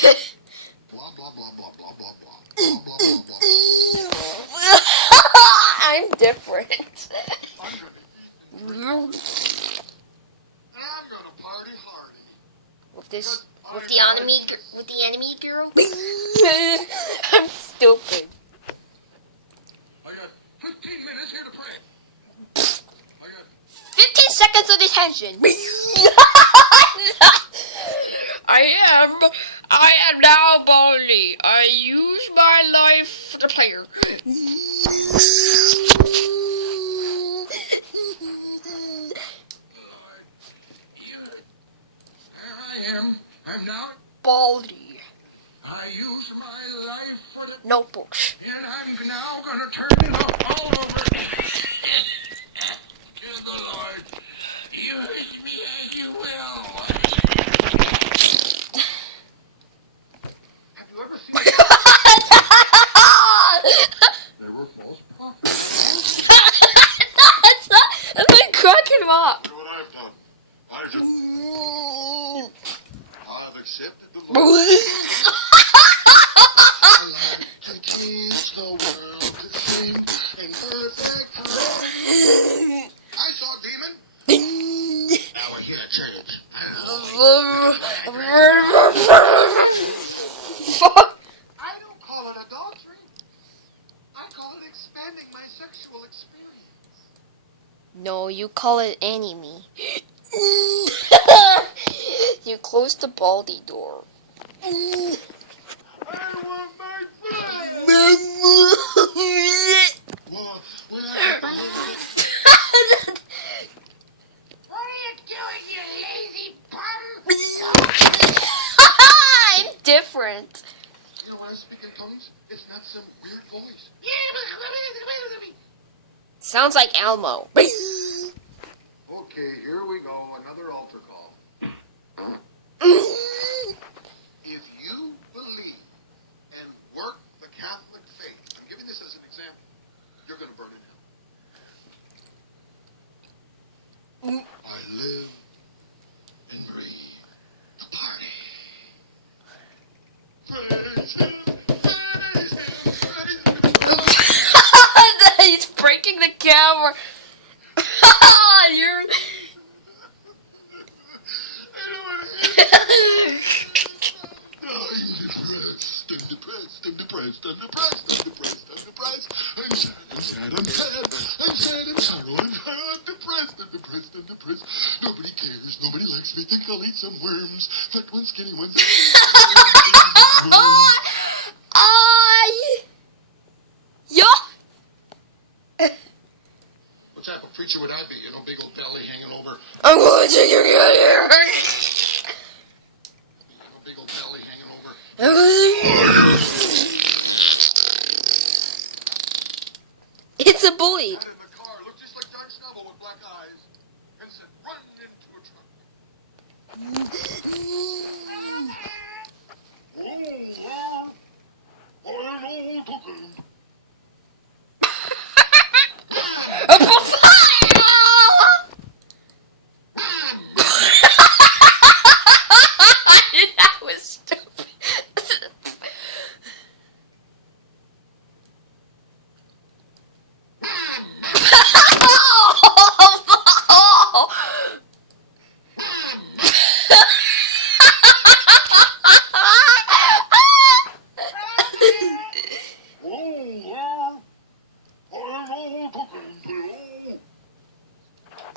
Blah blah blah blah blah blah blah blah blah blah. I'm different. I'm gonna party hardy. With the enemy girl. I'm stupid. I got 15 minutes here to pray. I got 15 seconds of detention. I am now Baldy. I use my life for the player. There I am. I'm now. Baldy. I use my life for the. Notebooks. And I'm now gonna turn it all over. Dear the Lord, use me as you will. Have you ever seen? There were false prophets. I'm like cracking him up. Look what I've done. I've accepted the Lord. To teach the world to sing in perfect harmony. I saw a demon. Now we're here at church. I don't call it adultery. I call it expanding my sexual experience. No, you call it enemy. You closed the Baldy door. I want my friend. Well, what are you doing, you lazy bum? I'm different. You know, when I speak in tongues, it's not some weird voice. Sounds like Elmo. Okay, here we go. Another altar call. If you believe and work the Catholic faith, I'm giving this as an example, you're going to burn in hell. I live and breathe the party. Praise him, praise him, praise him. He's breaking the camera. You're. I'm depressed. I'm depressed. Nobody cares. Nobody likes me. Think I'll eat some worms. Fat ones, skinny ones. Yo. What type of preacher would I be? You know, big old belly hanging over. I'm going to take your here. Big old belly hanging over. It's a bully. Got in the car, looked just like Dark Snubble with black eyes, and said, "Run into a truck." That was stupid.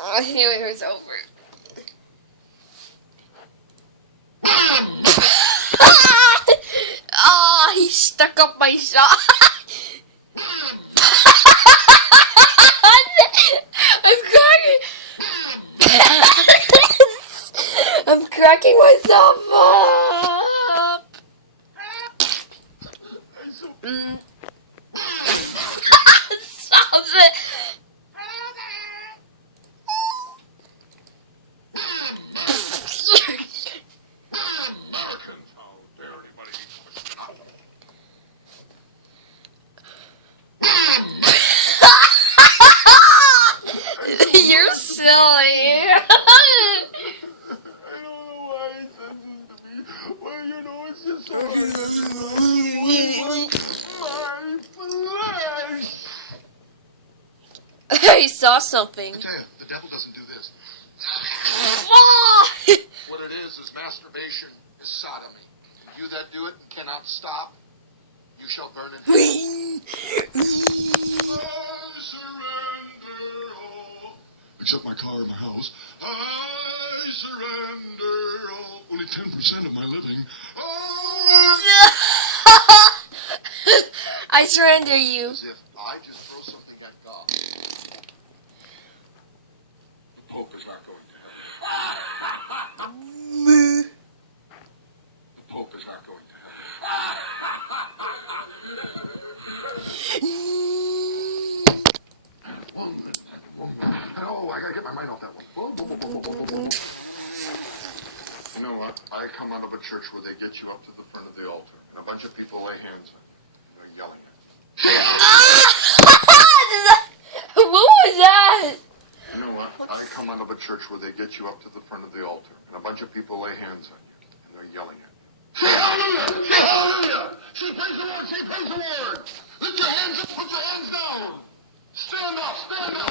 I knew it was over. Oh, he stuck up my shot. I'm cracking. I'm cracking myself up. Stop it. You're silly. I don't know why he says this to me. I saw something. I tell you, the devil doesn't do this. Ah! What it is masturbation, is sodomy. You that do it cannot stop. You shall burn in hell. I surrender all. Except my car and my house. I surrender all. Only 10% of my living. I surrender you. As if I just throw something at God. The Pope is not going to heaven. The Pope is not going to heaven. Oh, I gotta get my mind off that one. You know what? I come out of a church where they get you up to the front of the altar, and a bunch of people lay hands on you. They're yelling at What was that? you. You know what? I come out of a church where they get you up to the front of the altar, and a bunch of people lay hands on you, and they're yelling at you. Say hallelujah! Say hallelujah! Say praise the Lord! Say praise the Lord! Lift your hands up! Put your hands down! Stand up! Stand up!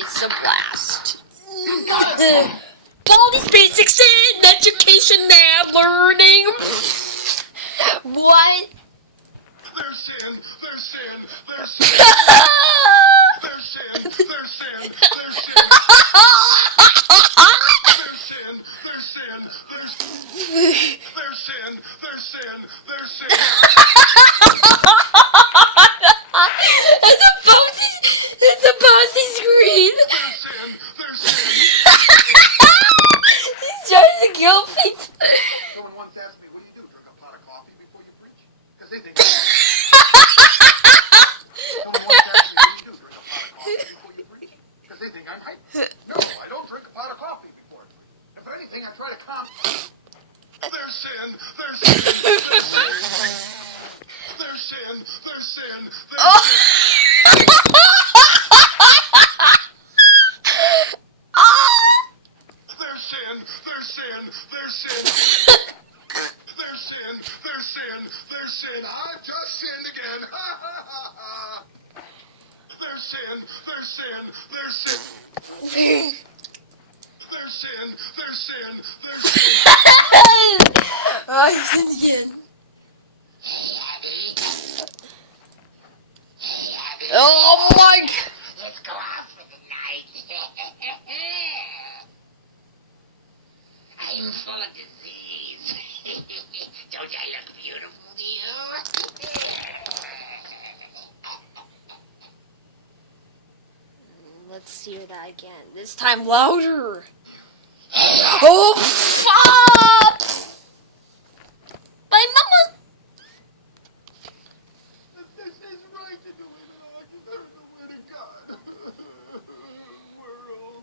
It's a blast. You got it! All these basics in education now, learning. What? There's sin! There's sin! There's sin! There's sin! There's sin! There's sin! There's sin! There's sin! There's sin! There's sin! There's sin! It's a bossy screen. There's sin! There's sin! He's trying to kill people. Someone once asked me, what do you do? Drink a pot of coffee before you preach? Because they think Someone once asked me, what do you do? Drink a pot of coffee before you preach? Because they think I'm hype. No, I don't drink a pot of coffee before I preach. If anything, I try to calm. There's sin! There's sin! There's sin! There's sin! There's sin! There's sin! There's sin! There's sin! There's sin! There's sin! There's sin! There's sin! I've just sinned again! Ha ha ha ha! There's sin! There's sin! There's sin! There's sin! There's sin! There's sin! Oh, he's in again. Oh my God. Let's go out for the night. I'm full of disease. Don't I look beautiful to you? Let's hear that again. This time louder. Oh, fuck! My mama. This is right to do it, Lord. There's the word of God. World.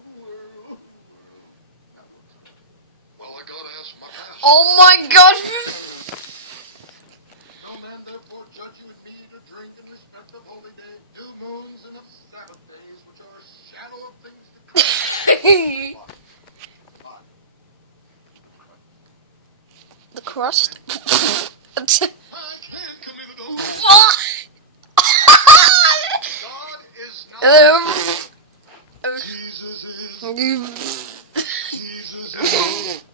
Well, I gotta ask my pastor. Oh my God. No man therefore judge you with meat or drink in respect of holy day, new moons, and of Sabbath days, which are a shadow of things to come. The crust. I can't commit adultery. God is not. Jesus is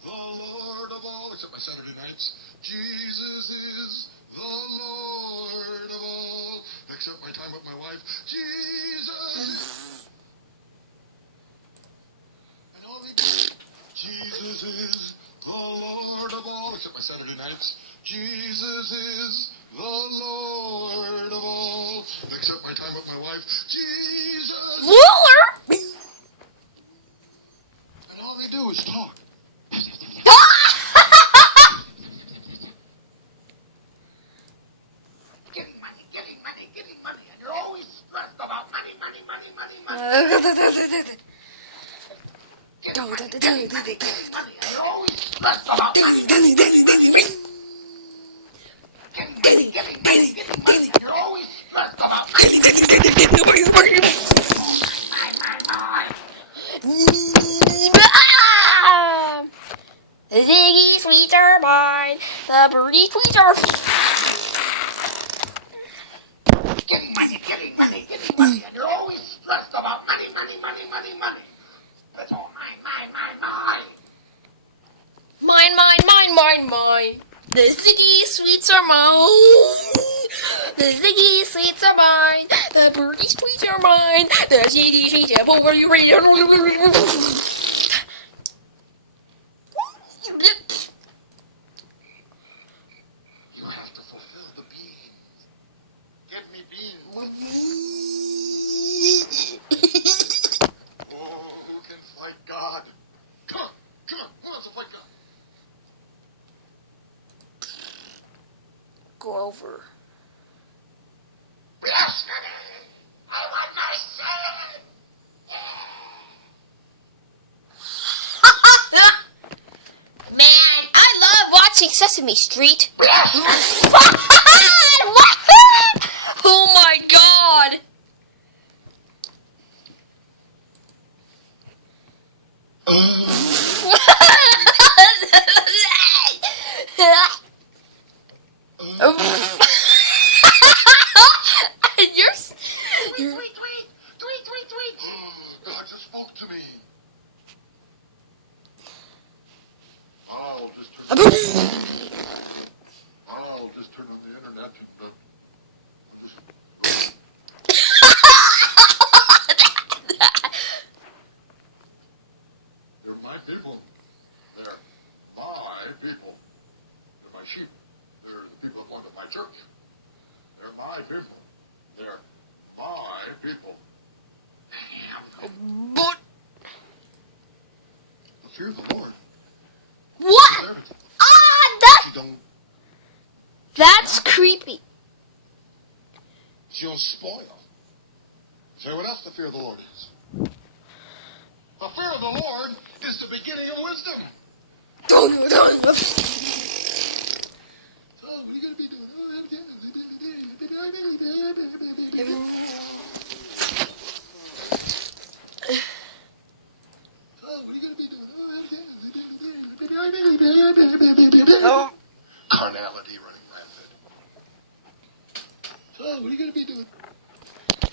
the Lord of all. Except my Saturday nights. Jesus is the Lord of all. Except my time with my wife. Jesus. And all they do. Jesus is the Lord of all. Except my Saturday nights. Jesus is the Lord of all. Except my time with my wife. Jesus. Wooler. And all they do is talk. Getting money, getting money, getting money. And you're always stressed about money, money, money, money, money. Getting money, getting money, getting money. And you're always stressed about money, money, money, money. Getting money, getting money, getting money. And you're always stressed about money. My. Ah! The Ziggy sweets are mine. The birdie sweets are. Give me money, give me money, give me money. And you're always stressed about money, money, money, money, money. That's all mine, mine, mine, mine. Mine, mine, mine, mine, mine. The Ziggy sweets are mine. The Ziggy sweets are mine. The birdie sweets are mine. The Ziggy sweets are for you. You have to fulfill the beans. Give me beans. Oh, who can fight God? Come on, come on. Who wants to fight God? Grover. Blasphemy! I want my son! Man, I love watching Sesame Street. Oh my god! You're Tweet, tweet, tweet, tweet, tweet. God just spoke to me. I'll just turn on the internet. They're my people. They're my people. They're my sheep. They're the people that belong to my church. They're my people. They're my people. But Fear the Lord. what? You don't. That's creepy. You'll spoil. Say what else the fear of the Lord is. The fear of the Lord is the beginning of wisdom. So, what are you going to be doing? Carnality running rampant. So, what are you going to be doing?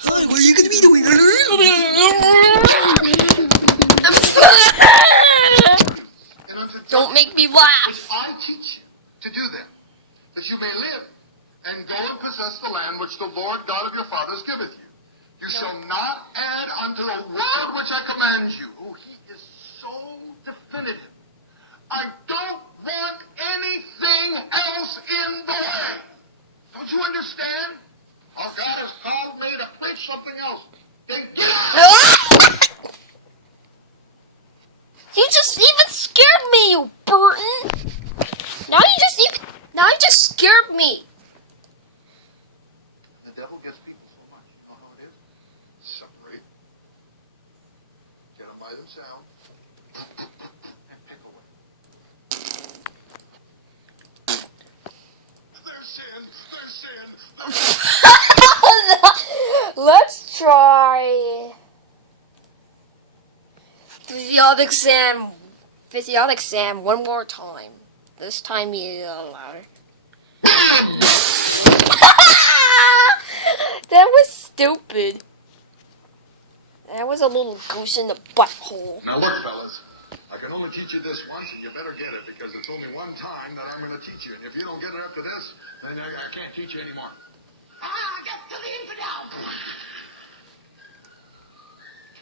What are you gonna be doing? Don't make me laugh. Which I teach you to do them, that you may live and go and possess the land which the Lord God of your fathers giveth you. You shall not add unto the word which I command you. Oh, he is so definitive. I don't want anything else in the way. Don't you understand? Our God has called me to preach something else. Then get out! You just even scared me, you Burton. Now you just scared me. The devil gets people so much. You know how it is? Separate. Get them by themselves. And pick away. Their sin. Let's try Physiodic Sam one more time. This time you louder. That was stupid. That was a little goose in the butthole. Now look, fellas. I can only teach you this once, and you better get it, because it's only one time that I'm going to teach you. And if you don't get it after this, then I can't teach you anymore. Get to the infidel!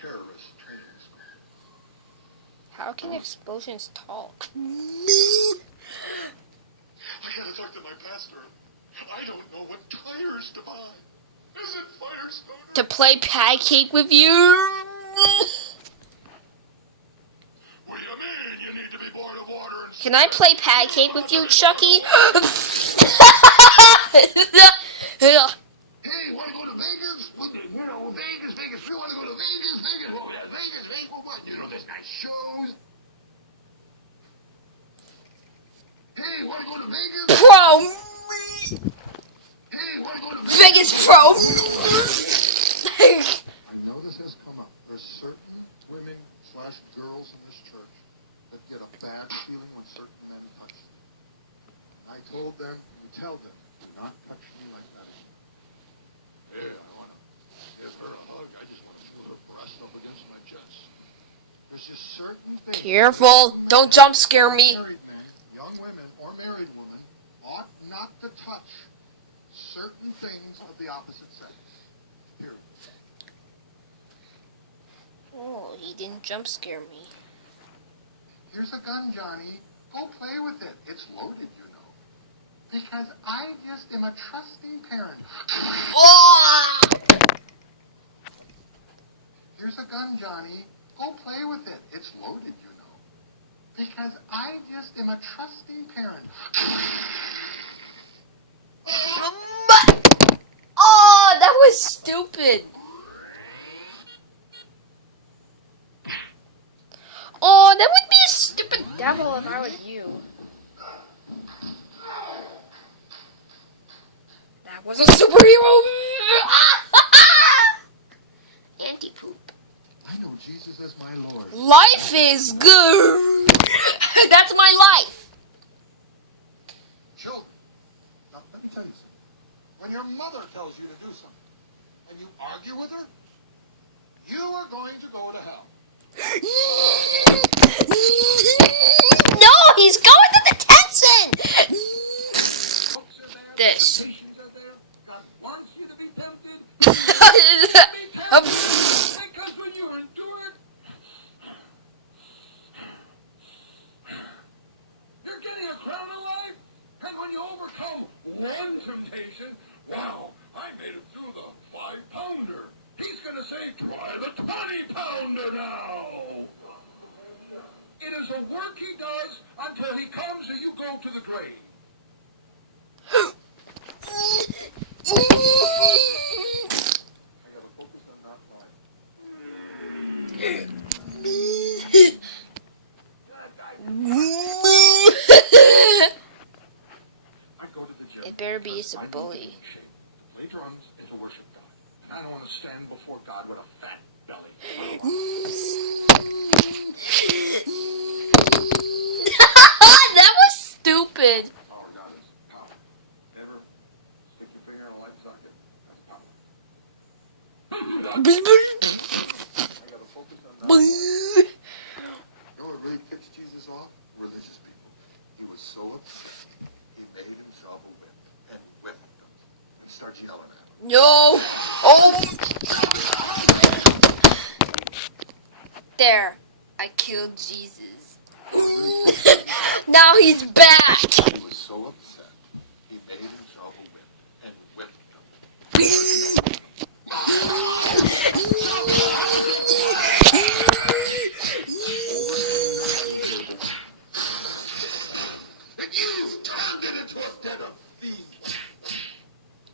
Terrorist training school. How can explosions talk? I gotta talk to my pastor. I don't know what tires to buy. Is it Firestone? To play pancake with you? What do you mean? You need to be bored of water and... Can I play pancake with you, Chucky? Hey, want to go to Vegas? You know, Vegas. You want to go to Vegas? Oh, yeah, Vegas. For what? You know, there's nice shows. Hey, want to go to Vegas? Pro! Hey, want to go to Vegas Pro! I know this has come up. There's certain women/girls in this church that get a bad feeling when certain men touched me. I told them, you tell them, do not touch me like that. Yeah, I want to give her a hug. I just want to feel her breast up against my chest. There's just certain things. Careful. Don't jump scare me. Married men, young women, or married women ought not to touch certain things of the opposite sex. Here. Oh, he didn't jump scare me. Here's a gun, Johnny. Go play with it. It's loaded, you know. Because I just am a trusting parent. Oh! Here's a gun, Johnny. Go play with it. It's loaded, you know. Because I just am a trusting parent. Oh, that was stupid. Oh, that would be a stupid devil if I was you. That was a superhero. Anti-poop. I know Jesus as my Lord. Life is good. That's my life. Children, now let me tell you something. When your mother tells you to do something, and you argue with her, you are going to go to hell. No, he's going to detention. This. God wants you to be tempted. Because when you endure it, you're getting a crown of life. And when you overcome one temptation, wow, I made it through the 5-pounder. He's going to say, try the 20-pounder now. It is a work he does until he comes and you go to the grave. It better be a bully. Play drums and to worship God. I don't want to stand before God with a fat belly. That was stupid. Our God is power. Never stick your finger in a light socket. That's power. I gotta focus on that. You know what really kicks Jesus off? Religious people. He was so upset. He made himself a whip and whipped them. And starts yelling at him. No. Oh. There. I killed Jesus. Now he's back. He was so upset. He made himself a whip and whipped them. And you turned it into a den of thieves.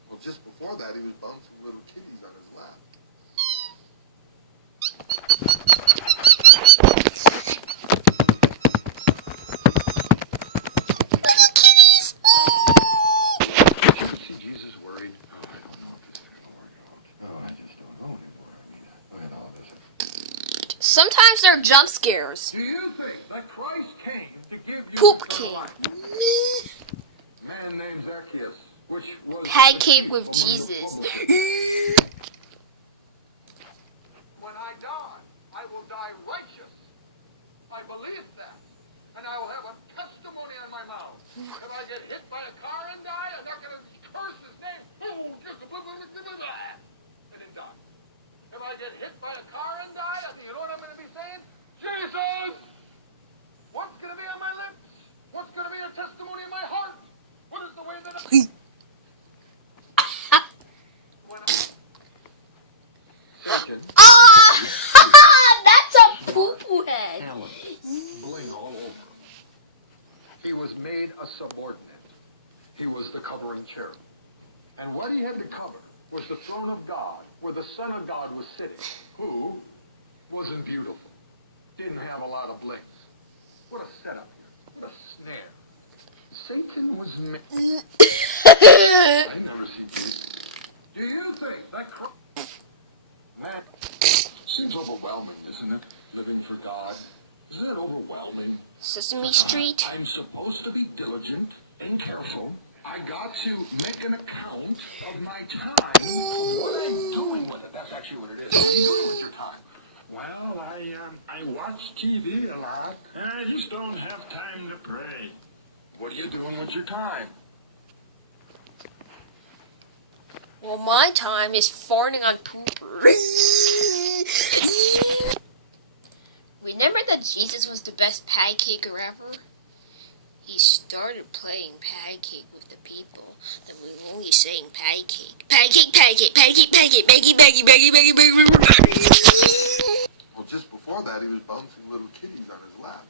Well, just before that, he was bouncing little kitties on his lap. See Jesus worried? Oh, I don't know if this is going to work out. Oh, I just don't know anymore. Look at all this. Sometimes they're jump scares. Do you think that Christ came to give you Poop eternal king. life? Man named Zacchaeus, which was Pancake with Jesus. When I die, I will die righteous. I believe that. And I will have a testimony in my mouth. If I get hit by a car and die, I'm not going to curse his name. Oh, just blah, blah, blah, blah, blah, and then die. If I get hit by a car and die, you know what I'm going to be saying? Jesus! What's going to be on my lips? What's going to be a testimony in my heart? What is the way that I'm... Second, Ah! That's a poo-poo head. bling all over him. He was made a subordinate. He was the covering cherub. And what he had to cover was the throne of God, where the Son of God was sitting, who wasn't beautiful, didn't have a lot of blings. What a setup here. What a snare. Satan was made. I never seen Jesus. Do you think that... Man, seems overwhelming, isn't it? Living for God. Isn't it overwhelming? Sesame Street. I'm supposed to be diligent and careful. I got to make an account of my time, what I'm doing with it. That's actually what it is. What are you doing with your time? Well, I watch TV a lot, and I just don't have time to pray. What are you doing with your time? Well, my time is farting on pooper. Remember that Jesus was the best pancake ever? He started playing pancake with the people. Then we were only saying pancake. Pancake, pancake, pancake, pancake, pancake, pancake, pancake, pancake, pancake. Well, just before that, he was bouncing little kitties on his lap.